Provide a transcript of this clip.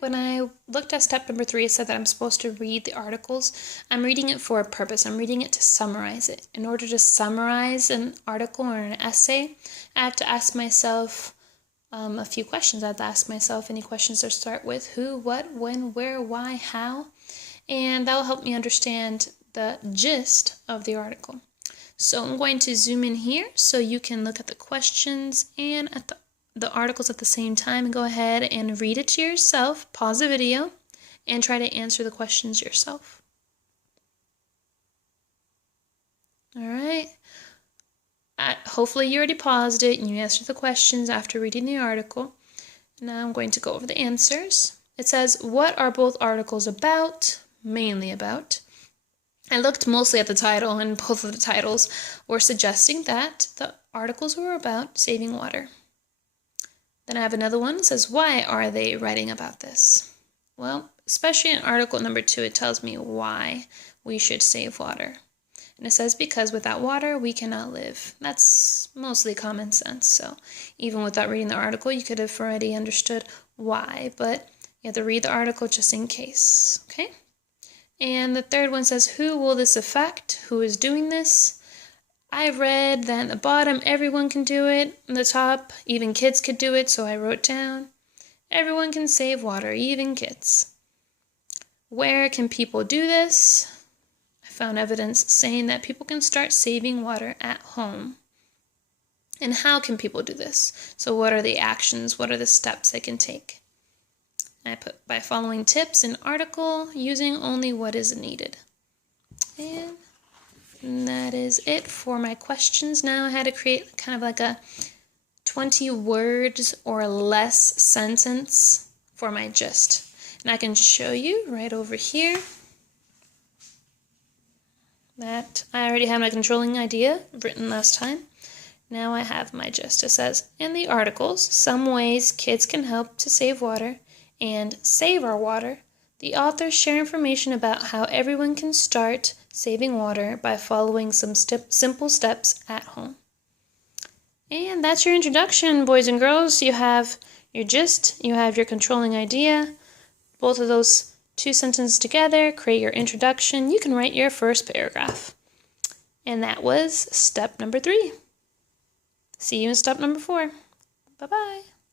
When I looked at step number 3, it said that I'm supposed to read the articles. I'm reading it for a purpose. I'm reading it to summarize it. In order to summarize an article or an essay, I have to ask myself a few questions. I have to ask myself any questions that start with who, what, when, where, why, how, and that will help me understand the gist of the article. So I'm going to zoom in here so you can look at the questions and at the articles at the same time, and go ahead and read it to yourself, pause the video, and try to answer the questions yourself. All right. Hopefully you already paused it and you answered the questions after reading the article. Now I'm going to go over the answers. It says, what are both articles about? Mainly about. I looked mostly at the title, and both of the titles were suggesting that the articles were about saving water. Then I have another one that says, why are they writing about this? Well, especially in article number 2, it tells me why we should save water. And it says, because without water, we cannot live. That's mostly common sense. So even without reading the article, you could have already understood why. But you have to read the article just in case. Okay? And the third one says, who will this affect? Who is doing this? I read that at the bottom, everyone can do it. On the top, even kids could do it, so I wrote down, everyone can save water, even kids. Where can people do this? I found evidence saying that people can start saving water at home. And how can people do this? So what are the actions? What are the steps they can take? I put by following tips in article, using only what is needed. And that is it for my questions. Now I had to create kind of like a 20 words or less sentence for my gist. And I can show you right over here that I already have my controlling idea written last time. Now I have my gist. It says, in the articles, some ways kids can help to save water and save our water. The authors share information about how everyone can start saving water by following some simple steps at home. And that's your introduction, boys and girls. You have your gist, you have your controlling idea. Both of those 2 sentences together create your introduction. You can write your first paragraph. And that was step number 3. See you in step number 4. Bye-bye.